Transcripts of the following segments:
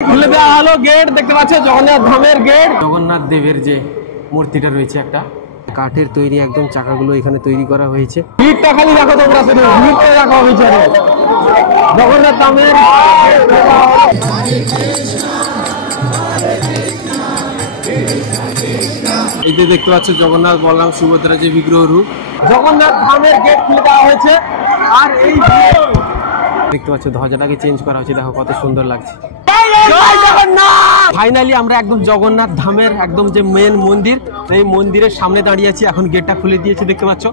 খুলে দেওয়া হলো গেট, দেখতে পাচ্ছ জগন্নাথ ধামের গেট। জগন্নাথ দেবের যে মূর্তিটা রয়েছে একটা কাঠের তৈরি, একদম চাকাগুলো এখানে তৈরি করা হয়েছে। ভিড়টা খালি দেখো তোমরা, শুধু ভিড়টা দেখো বিচারে জগন্নাথ ধামের। এই যে দেখতে পাচ্ছ জগন্নাথ বলরাম সুভদ্রা যে বিগ্রহ রূপ, জগন্নাথ ধামের গেট খুলে দেওয়া হয়েছে। আর এই দেখতে পাচ্ছ ধ্বজাটাকে চেঞ্জ করা হয়েছে, দেখো কত সুন্দর লাগছে। ফাইনালি আমরা একদম জগন্নাথ ধামের একদম যে মেন মন্দির, এই মন্দিরের সামনে দাঁড়িয়ে আছি। এখন গেটটা খুলে দিয়েছে, দেখতে পাচ্ছ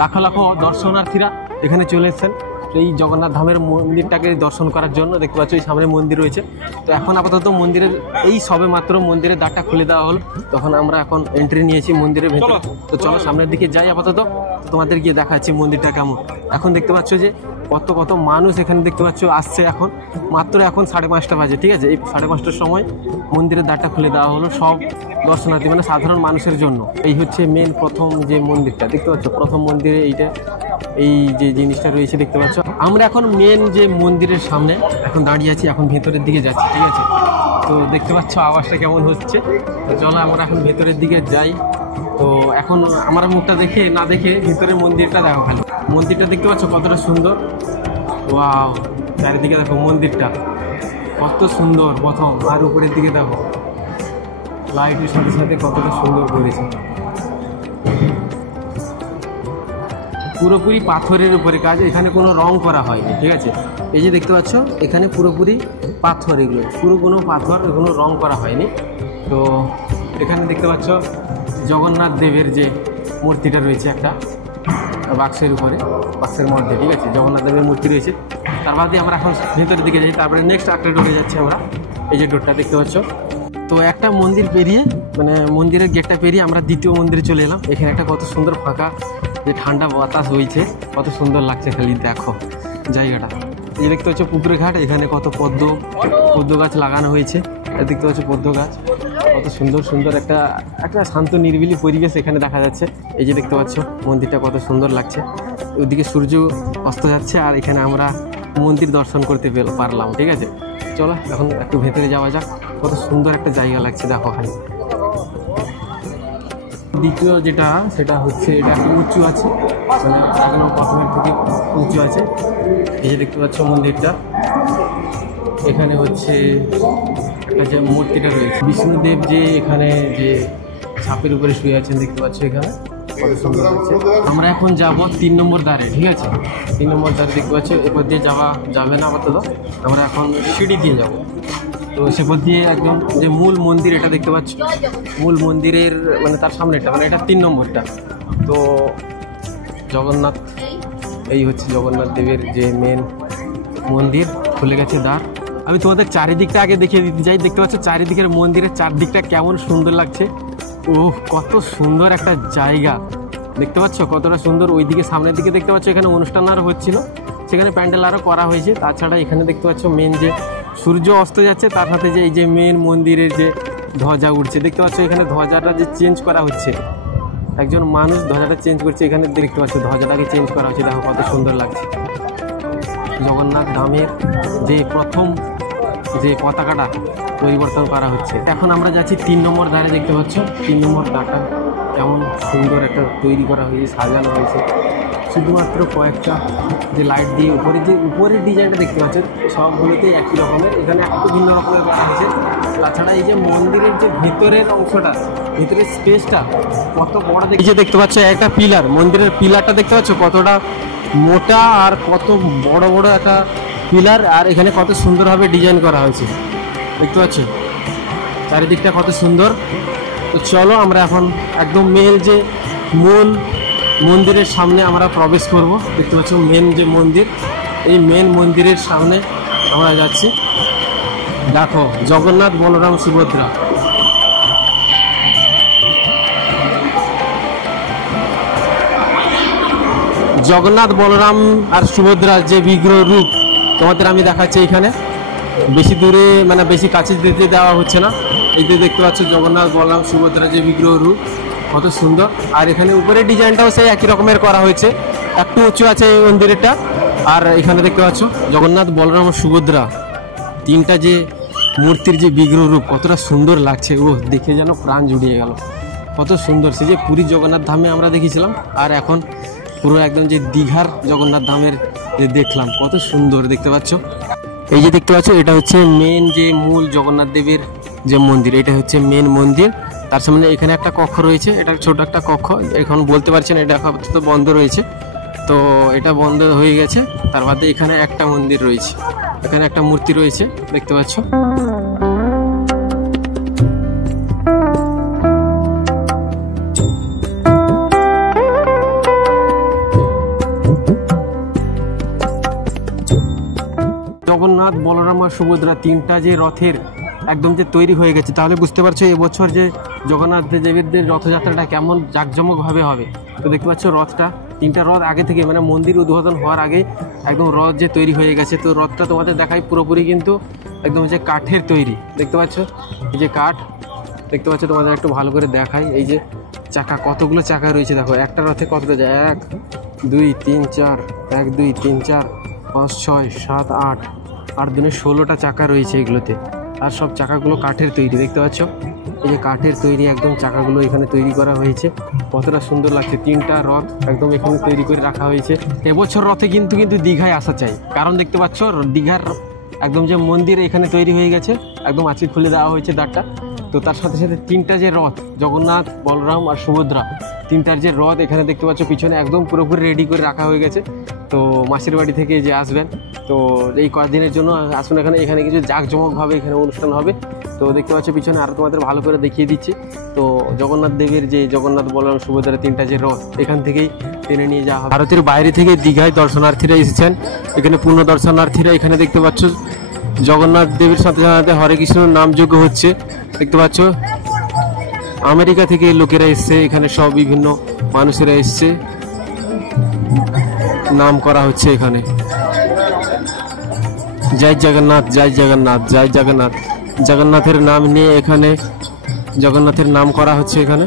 লাখো লাখো দর্শনার্থীরা এখানে চলে এসেছেন এই জগন্নাথ ধামের মন্দিরটাকে দর্শন করার জন্য। দেখতে পাচ্ছ এই সামনে মন্দির রয়েছে। তো এখন আপাতত মন্দিরের এই সবে মাত্র মন্দিরের দ্বারটা খুলে দেওয়া হলো, তখন আমরা এখন এন্ট্রি নিয়েছি মন্দিরের ভেতরে। তো চলো সামনের দিকে যাই আপাতত, তোমাদের গিয়ে দেখাচ্ছি মন্দিরটা কেমন। এখন দেখতে পাচ্ছ যে কত কত মানুষ এখানে দেখতে পাচ্ছ আসছে। এখন মাত্র এখন 5:30 বাজে, ঠিক আছে। এই 5:30টার সময় মন্দিরের দ্বারটা খুলে দেওয়া হলো সব দর্শনার্থী মানে সাধারণ মানুষের জন্য। এই হচ্ছে মেন প্রথম যে মন্দিরটা, দেখতে পাচ্ছ প্রথম মন্দিরে এইটা এই যে জিনিসটা রয়েছে দেখতে পাচ্ছ। আমরা এখন মেন যে মন্দিরের সামনে এখন দাঁড়িয়ে আছি, এখন ভেতরের দিকে যাচ্ছি, ঠিক আছে। তো দেখতে পাচ্ছ আওয়াজটা কেমন হচ্ছে। তো চলো আমরা এখন ভেতরের দিকে যাই। তো এখন আমার মুখটা দেখে না দেখে ভিতরের মন্দিরটা দেখো, খালি মন্দিরটা দেখতে পাচ্ছ কতটা সুন্দর। ওয়াও, চারিদিকে দেখো মন্দিরটা কত সুন্দর প্রথম, আর উপরের দিকে দেখো লাইটের সাথে সাথে কতটা সুন্দর করেছে। পুরোপুরি পাথরের উপরে কাজ, এখানে কোনো রং করা হয়নি, ঠিক আছে। এই যে দেখতে পাচ্ছ এখানে পুরোপুরি পাথর, এগুলো পুরো কোনো পাথর, কোনো রং করা হয়নি। তো এখানে দেখতে পাচ্ছ জগন্নাথ দেবের যে মূর্তিটা রয়েছে একটা বাক্সের উপরে, বাক্সের মধ্যে, ঠিক আছে। জগন্নাথ দেবের মূর্তি রয়েছে। তার বাদে আমরা এখন ভেতরের দিকে যাই, তারপরে নেক্সট একটা ডোরে যাচ্ছি আমরা। এই যে ডোরটা দেখতে পাচ্ছ। তো একটা মন্দির পেরিয়ে মানে মন্দিরের গেটটা পেরিয়ে আমরা দ্বিতীয় মন্দিরে চলে এলাম। এখানে একটা কত সুন্দর ফাঁকা যে ঠান্ডা বাতাস বইছে, কত সুন্দর লাগছে খালি দেখো জায়গাটা। এই দেখতে পাচ্ছ পুকুরের ঘাট, এখানে কত পদ্ম গাছ লাগানো হয়েছে। দেখতে পাচ্ছ পদ্ম গাছ, কত সুন্দর সুন্দর একটা একটা শান্ত নিরিবিলি পরিবেশ এখানে দেখা যাচ্ছে। এই যে দেখতে পাচ্ছ মন্দিরটা কত সুন্দর লাগছে। ওইদিকে সূর্য অস্ত যাচ্ছে আর এখানে আমরা মন্দির দর্শন করতে পারলাম, ঠিক আছে। চলো এখন একটু ভেতরে যাওয়া যাক, কত সুন্দর একটা জায়গা লাগছে দেখো খালি। দ্বিতীয় যেটা সেটা হচ্ছে এটা একটু উঁচু আছে, মানে একদম প্রথমের থেকে উঁচু আছে। এই যে দেখতে পাচ্ছ মন্দিরটা, এখানে হচ্ছে একটা যে মূর্তিটা রয়েছে বিষ্ণুদেব, যে এখানে যে সাপের উপরে শুয়ে আছেন দেখতে পাচ্ছ, এখানে কত সুন্দর লাগছে। আমরা এখন যাব 3 নম্বর দ্বারে, ঠিক আছে। 3 নম্বর দ্বারে দেখতে পাচ্ছ, এরপর দিয়ে যাবে না আপাতত, আমরা এখন সিঁড়ি দিয়ে যাব। তো সেপর দিয়ে একদম যে মূল মন্দির এটা দেখতে পাচ্ছ, মূল মন্দিরের মানে তার সামনেটা, মানে এটা 3 নম্বরটা। তো জগন্নাথ, এই হচ্ছে জগন্নাথ দেবের যে মেন মন্দির, খুলে গেছে দ্বার। আমি তোমাদের চারিদিকটা আগে দেখিয়ে দিতে চাই। দেখতে পাচ্ছ চারিদিকের মন্দিরের চারদিকটা কেমন সুন্দর লাগছে। ওহ, কত সুন্দর একটা জায়গা, দেখতে পাচ্ছ কতটা সুন্দর। ওইদিকে সামনের দিকে দেখতে পাচ্ছ এখানে অনুষ্ঠান আরও হচ্ছিল, সেখানে প্যান্ডেল আরও করা হয়েছে। তাছাড়া এখানে দেখতে পাচ্ছ মেন যে সূর্য অস্ত যাচ্ছে, তার সাথে যে এই যে মেন মন্দিরের যে ধ্বজা উঠছে দেখতে পাচ্ছ, এখানে ধ্বজাটা যে চেঞ্জ করা হচ্ছে, একজন মানুষ ধ্বজাটা চেঞ্জ করছে। এখানে দেখতে পাচ্ছ ধ্বজাটাকে চেঞ্জ করা হচ্ছে, দেখো কত সুন্দর লাগছে। জগন্নাথ ধামের যে প্রথম যে পতাকাটা পরিবর্তন করা হচ্ছে। এখন আমরা যাচ্ছি 3 নম্বর দ্বারে, দেখতে পাচ্ছ 3 নম্বর দ্বারটা কেমন সুন্দর একটা তৈরি করা হয়েছে, সাজানো হয়েছে। শুধুমাত্র কয়েকটা যে লাইট দিয়ে উপরের ডিজাইনটা দেখতে পাচ্ছেন সবগুলোতেই একই রকমের, এখানে একটু ভিন্ন রকমের করা হয়েছে। তাছাড়া এই যে মন্দিরের যে ভিতরের অংশটা, ভিতরের স্পেসটা কত বড় দেখতে পাচ্ছ। একটা পিলার, মন্দিরের পিলারটা দেখতে পাচ্ছ কতটা মোটা আর কত বড় বড় একটা পিলার, আর এখানে কত সুন্দরভাবে ডিজাইন করা হয়েছে দেখতে পাচ্ছ, চারিদিকটা কত সুন্দর। তো চলো আমরা এখন একদম মেন যে মূল মন্দিরের সামনে আমরা প্রবেশ করব। দেখতে পাচ্ছ মেন যে মন্দির, এই মেন মন্দিরের সামনে আমরা যাচ্ছি। দেখো জগন্নাথ বলরাম সুভদ্রা, জগন্নাথ বলরাম আর সুভদ্রার যে বিগ্রহ রূপ তোমাদের আমি দেখাচ্ছি। এখানে বেশি দূরে মানে বেশি কাছে দিতে দেওয়া হচ্ছে না। এই যে দেখতে পাচ্ছ জগন্নাথ বলরাম সুভদ্রার যে বিগ্রহ রূপ কত সুন্দর। আর এখানে উপরের ডিজাইনটাও সেই একই রকমের করা হয়েছে, একটু উঁচু আছে এই মন্দিরটা। আর এখানে দেখতে পাচ্ছ জগন্নাথ বলরাম সুভদ্রা তিনটা যে মূর্তির যে বিগ্রহ রূপ কতটা সুন্দর লাগছে, ও দেখে যেন প্রাণ জুড়িয়ে গেল। কত সুন্দর, সে যে পুরী জগন্নাথ ধামে আমরা দেখেছিলাম আর এখন পুরো একদম যে দীঘার জগন্নাথ ধামের যে দেখলাম, কত সুন্দর দেখতে পাচ্ছ। এই যে দেখতে পাচ্ছ এটা হচ্ছে মেন যে মূল জগন্নাথ দেবের যে মন্দির, এটা হচ্ছে মেন মন্দির। তার সামনে এখানে একটা কক্ষ রয়েছে, এটা ছোট একটা কক্ষ, এখন বলতে পারছেন এটা আপাতত বন্ধ রয়েছে, তো এটা বন্ধ হয়ে গেছে। তার বাদে এখানে একটা মন্দির রয়েছে, এখানে একটা মূর্তি রয়েছে দেখতে পাচ্ছ। জগন্নাথ, বলরাম আর সুভদ্রা তিনটা যে রথের একদম যে তৈরি হয়ে গেছে, তাহলে বুঝতে পারছো এবছর যে জগন্নাথ দেবের রথযাত্রাটা কেমন জাঁকজমকভাবে হবে। তো দেখতে পাচ্ছ রথটা, তিনটা রথ আগে থেকে মানে মন্দির উদ্বোধন হওয়ার আগে একদম রথ যে তৈরি হয়ে গেছে। তো রথটা তোমাদের দেখাই পুরোপুরি কিন্তু একদম যে কাঠের তৈরি, দেখতে পাচ্ছ এই যে কাঠ দেখতে পাচ্ছ, তোমাদের একটু ভালো করে দেখাই। এই যে চাকা, কতগুলো চাকা রয়েছে দেখো, একটা রথে কতটা যায়, 1 2 3 4, 1 2 3 4 5 6 7 8, 8 দুনে 16টা চাকা রয়েছে এগুলোতে। আর সব চাকাগুলো কাঠের তৈরি, দেখতে পাচ্ছ এই যে কাঠের তৈরি একদম চাকাগুলো এখানে তৈরি করা হয়েছে, কতটা সুন্দর লাগছে। তিনটা রথ একদম এখানে তৈরি করে রাখা হয়েছে। এবছর রথে কিন্তু দীঘায় আসা চাই, কারণ দেখতে পাচ্ছ দীঘার একদম যে মন্দির এখানে তৈরি হয়ে গেছে, একদম আজকে খুলে দেওয়া হয়েছে দ্বারটা। তো তার সাথে সাথে তিনটা যে রথ, জগন্নাথ, বলরাম আর সুভদ্রা, তিনটার যে রথ এখানে দেখতে পাচ্ছ পিছনে একদম পুরোপুরি রেডি করে রাখা হয়ে গেছে। তো মাসির বাড়ি থেকে যে আসবেন, তো এই কয়েকদিনের জন্য আসুন এখানে, এখানে কিছু জাঁকজমকভাবে এখানে অনুষ্ঠান হবে। তো দেখতে পাচ্ছ পিছনে আরও তোমাদের ভালো করে দেখিয়ে দিচ্ছি। তো জগন্নাথ দেবের যে জগন্নাথ, বলরাম, সুভদ্রা তিনটা যে রথ এখান থেকেই টেনে নিয়ে যাওয়া হবে। ভারতের বাইরে থেকে দীঘায় দর্শনার্থীরা এসেছেন, এখানে পূর্ণ দর্শনার্থীরা এখানে দেখতে পাচ্ছ জগন্নাথ দেবের সাথে সাথে হরে কৃষ্ণ নামযজ্ঞ হচ্ছে, দেখতে পাচ্ছ। আমেরিকা থেকে লোকেরা এসছে, এখানে সব বিভিন্ন মানুষেরা এসছে, নাম করা হচ্ছে এখানে। জয় জগন্নাথ, জয় জগন্নাথ, জয় জগন্নাথ, জগন্নাথের নাম নিয়ে এখানে জগন্নাথের নাম করা হচ্ছে এখানে।